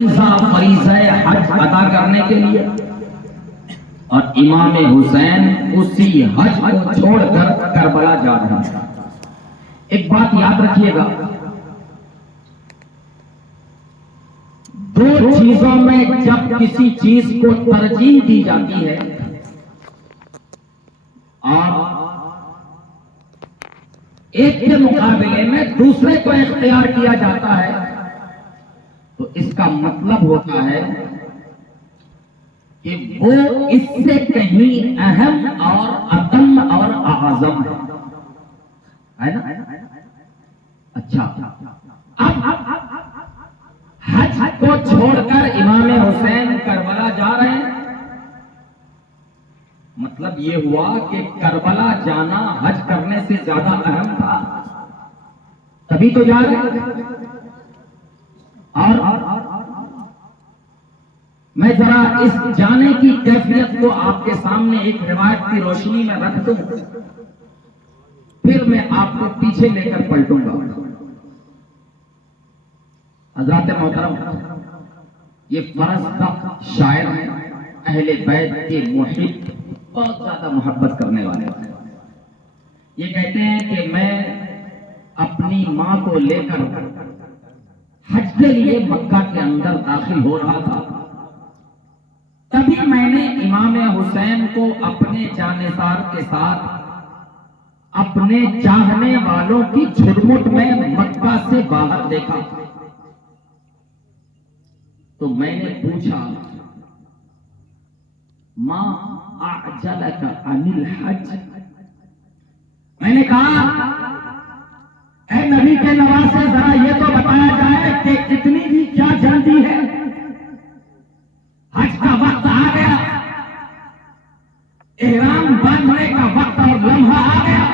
فریضہ حج ادا کرنے کے لیے، اور امام حسین اسی حج کو چھوڑ کر کربلا جا رہے ہیں۔ ایک بات یاد رکھیے گا، دو چیزوں میں جب کسی چیز کو ترجیح دی جاتی ہے اور ایک کے مقابلے میں دوسرے کو اختیار کیا جاتا ہے، تو اس کا مطلب ہوتا ہے کہ وہ اس سے کہیں اہم اور اتم اور اعظم ہے نا؟ اچھا، اب حج کو چھوڑ کر امام حسین کربلا جا رہے ہیں، مطلب یہ ہوا کہ کربلا جانا حج کرنے سے زیادہ اہم تھا، تبھی تو جا رہے ہیں۔ اور میں ذرا اس جانے کی کیفیت کو آپ کے سامنے ایک روایت کی روشنی میں رکھ دوں، پھر میں آپ کو پیچھے لے کر پلٹوں گا۔ حضرات محترم، یہ فرزدق شاعر ہیں، اہل بیت کے محب، بہت زیادہ محبت کرنے والے۔ یہ کہتے ہیں کہ میں اپنی ماں کو لے کر حج کے لیے مکہ کے اندر داخل ہو رہا تھا، تبھی میں نے امام حسین کو اپنے جانثار کے ساتھ اپنے چاہنے والوں کی جھرمٹ میں مکہ سے باہر دیکھا، تو میں نے پوچھا، ما اعجلک عن الحج؟ میں نے کہا، اے نبی کے نواسے، ذرا یہ تو بتایا جائے کہ اتنی بھی کیا جلدی ہے؟ حج کا وقت آ گیا، احرام باندھنے کا وقت اور لمحہ آ گیا،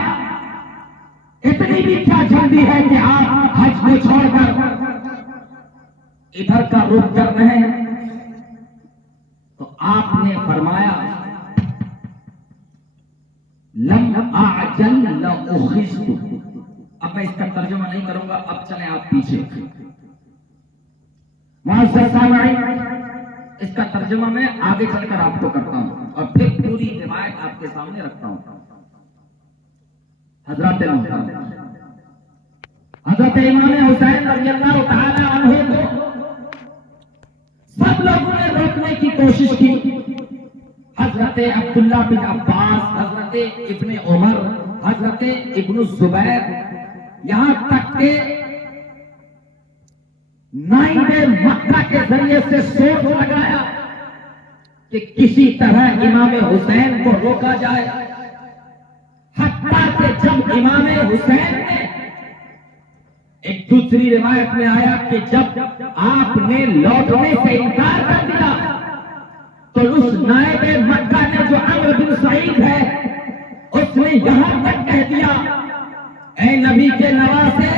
اتنی بھی کیا جلدی ہے کہ آپ حج کو چھوڑ کر ادھر کا رخ کر رہے ہیں؟ تو آپ نے فرمایا، لم اعجل لاخذت۔ اب میں اس کا ترجمہ نہیں کروں گا، اب چلیں آپ پیچھے۔ معزز سامعین، اس کا ترجمہ میں آگے چل کر آپ کو کرتا ہوں اور پھر پوری روایت آپ کے سامنے رکھتا ہوں۔ حضرت امام حسین رضی اللہ تعالی عنہ کو سب لوگوں نے روکنے کی کوشش کی، حضرت عبداللہ بن عباس، حضرت ابن عمر، حضرت ابن الزبیر، یہاں تک کہ نائب مکہ کے ذریعے سے سوچ لگایا کہ کسی طرح امام حسین کو روکا جائے، حتیٰ کہ جب امام حسین نے، ایک دوسری روایت میں آیا کہ جب آپ نے لوٹنے سے انکار کر دیا تو اس نائب مکہ نے جو عمرو بن سعید ہے، اس نے یہاں تک کہہ دیا، اے نبی کے نواسے،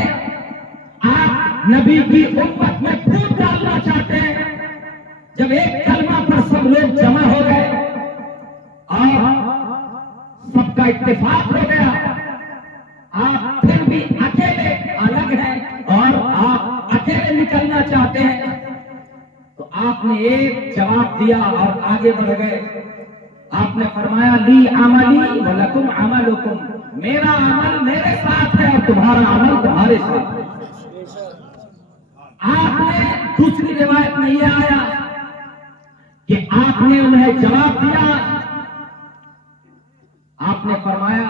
آپ نبی کی امت میں پھوٹ ڈالنا چاہتے ہیں؟ جب ایک کلمہ پر سب لوگ جمع ہو گئے اور سب کا اتفاق ہو گیا، آپ پھر بھی اکیلے الگ ہیں اور آپ اکیلے نکلنا چاہتے ہیں، تو آپ نے ایک جواب دیا اور آگے بڑھ گئے۔ آپ نے فرمایا، لی عملی ولکم عملکم، میرا عمل میرے ساتھ ہے اور تمہارا عمل تمہارے ساتھ ہے۔ آپ نے دوسری روایت میں یہ آیا کہ آپ نے انہیں جواب دیا، آپ نے فرمایا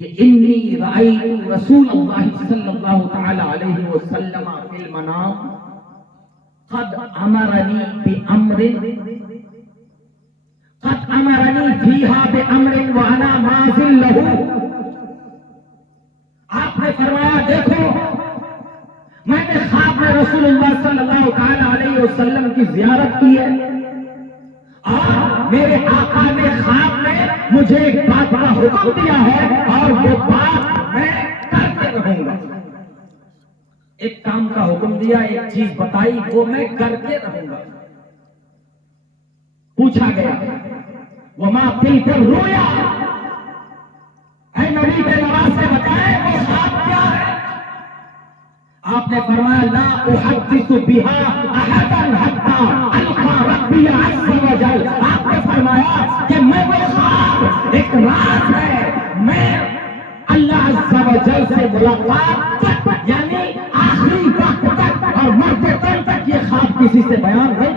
کہ انی رأیت رسول اللہ صلی اللہ تعالی علیہ وسلم فی المنام قد امرنی بامر قد امرنی فیہا بامر وانا ماضٍ لہ۔ آپ نے فرمایا، دیکھو، میں نے خواب میں رسول اللہ صلی اللہ تعالی علیہ وسلم کی زیارت کی ہے اور میرے آقا نے خواب میں مجھے ایک بات کا حکم دیا ہے اور وہ بات میں کرتے رہوں گا۔ ایک کام کا حکم دیا، ایک چیز بتائی، وہ میں کرتے رہوں گا۔ پوچھا گیا، وما تلک الرؤیا، اے نبی کے نواسے بتائے وہ خواب کیا ہے؟ آپ نے فرمایا لا احدث بها احدا حتى القى ربي عز وجل. آپ نے فرمایا کہ میں وہ خواب ایک راز ہے، میں اللہ عز و جل سے ملاقات تک، یعنی آخری وقت تک اور مرتے دم تک یہ خواب کسی سے بیان نہیں،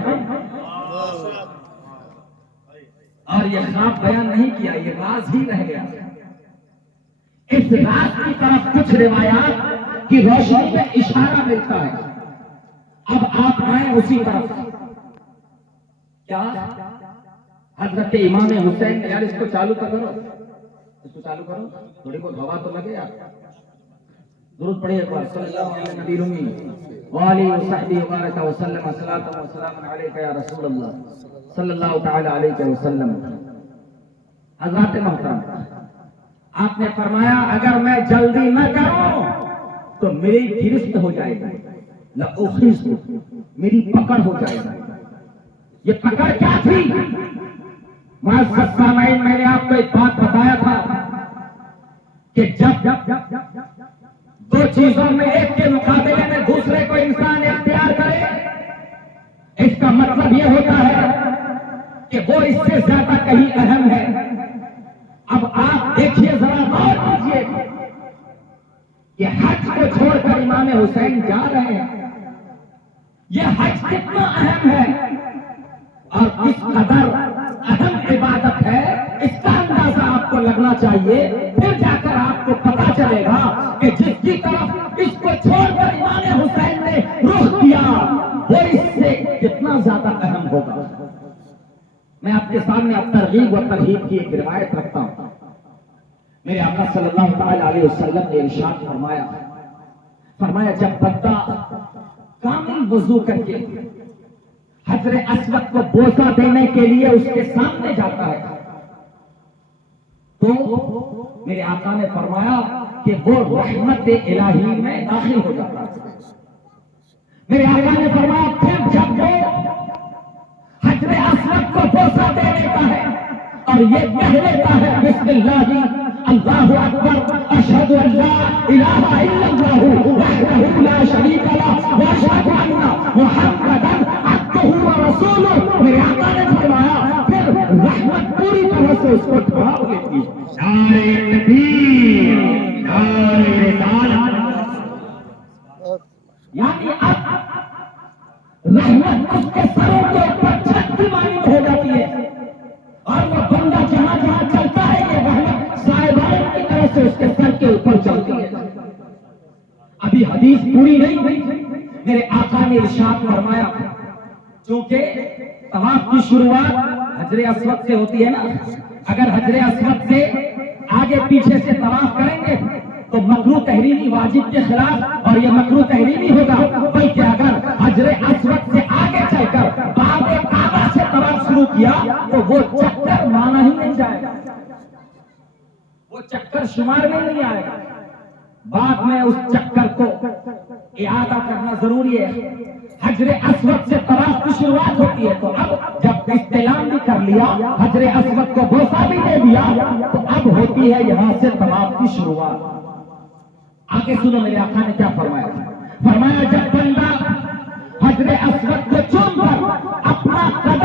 اور یہ خواب بیان نہیں کیا، یہ راز ہی رہ گیا. اس راز کی طرف کچھ روایات کی روشنی میں اشارہ ملتا ہے. اب آپ آئیں اسی طرف. کیا حضرت امام حسین، یار اس کو چالو کرو، اس کو چالو کرو، تھوڑی بہت ہوا تو لگے یار. درود پڑھیے ایک بار، صلی اللہ علیہ نبی الامی وآلہ وصحبہ وبارک وسلم، صلاۃ و سلام علیک یا رسول اللہ صلی اللہ تعالی علیہ وسلم. حضرات محترم، آپ نے فرمایا اگر میں جلدی نہ کروں تو میری گرفت ہو جائے گی، لأخذ، میری پکڑ ہو جائے گی. یہ پکڑ کیا تھی؟ معزز سامعین، میں نے آپ کو ایک بات بتایا تھا کہ جب دو چیزوں میں ایک کے مقابلے میں دوسرے کو انسان اختیار کرے، اس کا مطلب یہ ہوتا ہے کہ وہ اس سے زیادہ کہیں اہم ہے. اب آپ دیکھیے، ذرا غور کیجیے کہ حج کو چھوڑ کر امام حسین جا رہے ہیں. یہ حج کتنا اہم ہے اور کس قدر اہم عبادت ہے، اس کا اندازہ آپ کو لگنا چاہیے. پھر جا کر آپ کو پتا چلے گا کہ جس کی طرف اس کو چھوڑ کر امام حسین نے رخ کیا وہ اس سے کتنا زیادہ اہم ہوگا. میں آپ کے سامنے اب ترغیب و ترہیب کی ایک روایت رکھتا ہوں. میرے آقا صلی اللہ تعالی علیہ وسلم نے ارشاد فرمایا جب بندہ کامل وضو کر کے حجر اسود کو بوسہ دینے کے لیے اس کے سامنے جاتا ہے تو میرے آقا نے فرمایا کہ وہ رحمت الہی میں داخل ہو جاتا ہے. میرے آقا نے فرمایا پھر جب وہ حجر اسود کو بوسہ دے دیتا ہے اور یہ کہہ لیتا ہے بسم اللہ اللہ اکبر اشہد ان لا الہ الا اللہ وحدہ لا شریک لہ واشہد ان محمدا عبدہ ورسولہ، میرے آقا نے فرمایا پھر رحمت پوری طرح سے اس کو ڈھانپ لیتی ہے. نعرہ تکبیر، نعرہ رسالت، یعنی اب رحمت اس کے سروں کے اوپر چھت کی مانند ہو جاتی ہے اور وہ بندہ جہاں جہاں چلتا ہے یہ رحمت صاحبان کی طرح سے اس کے سر کے اوپر چلتی ہے. ابھی حدیث پوری نہیں ہوئی، میرے آقا نے ارشاد فرمایا چونکہ طواف کی شروعات حجر اسود سے ہوتی ہے نا، اگر حجر اسود سے آگے پیچھے سے طواف کریں گے تو مکروہ تحریمی واجب کے خلاف اور یہ مکروہ تحریمی ہوگا. بلکہ اگر حجر اسود سے آگے چل کر باب کعبہ سے طواف شروع کیا تو وہ چکر مانا ہی نہیں جائے گا، وہ چکر شمار میں نہیں آئے گا. بعد میں اس چکر کو اعادہ کرنا ضروری ہے. حجر اسود سے طواف کی شروعات ہوتی ہے تو اب جب استلام بھی کر لیا، حجر اسود کو بوسہ بھی دے دیا تو اب ہوتی ہے یہاں سے طواف کی شروعات. آگے سنو میرے آقا نے کیا فرمایا جب بندہ حجر اسود کو چوم کر اپنا قدم